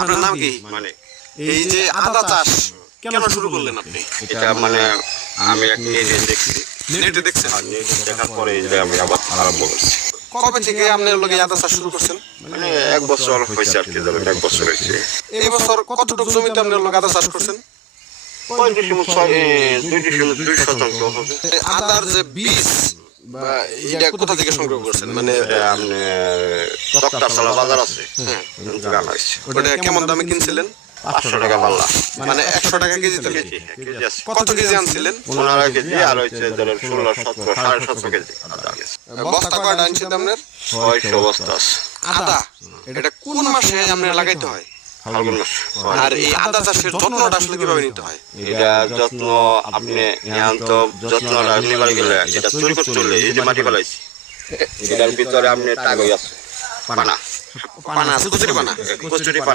আপনার নাম কি? মানে এই যে আদা চাষ কেন শুরু করলেন আপনি? এটা মানে আমি একটা নেটে দেখছি, নেটে দেখছেন? আর নেটে দেখার পরে যে আমি আবার আরম্ভ করছি। কবে থেকে আপনি লোকে আদা চাষ শুরু করছেন? মানে 1 বছর হয়েছে আর কি, ধরেন 1 বছর হয়েছে। এই বছর কতটুকু জমিতে আপনার লোক আদা চাষ করছেন? 2 শতাংশ হবে। আদার যে বীজ বা এটা কোথা থেকে সংগ্রহ করছেন? মানে আপনি তক্তারশালা বাজার আছে, হ্যাঁ, গান আসছে। ওটা কেমন দামে কিনছিলেন? 500 টাকা পাল্লা, মানে 100 টাকা কেজি তো? কেজি, হ্যাঁ, কেজি আছে। কত কেজি আনছিলেন? 15 কেজি আর হচ্ছে ধরেন 16, 17, 17.5 কেজি আদা গেছে। বস্তা কয়টা আনছেন আপনার? 600 বস্তা আছে। আদা এটা কোন মাসে আপনার লাগাইতে হয়? ফাল্গুন মাস। আর এই আদা চাষের যত্নটা আসলে কিভাবে নিতে হয়? এটা যত্ন আপনি এখন তো যত্নটা নিবার গেলে এটা চুরি করতে চলে, এই যে মাটি ফেলাইছি এটার ভিতরে আপনি টাগই আছে, পানা পানা আছে, কচুরি পানা। কচুরি পানা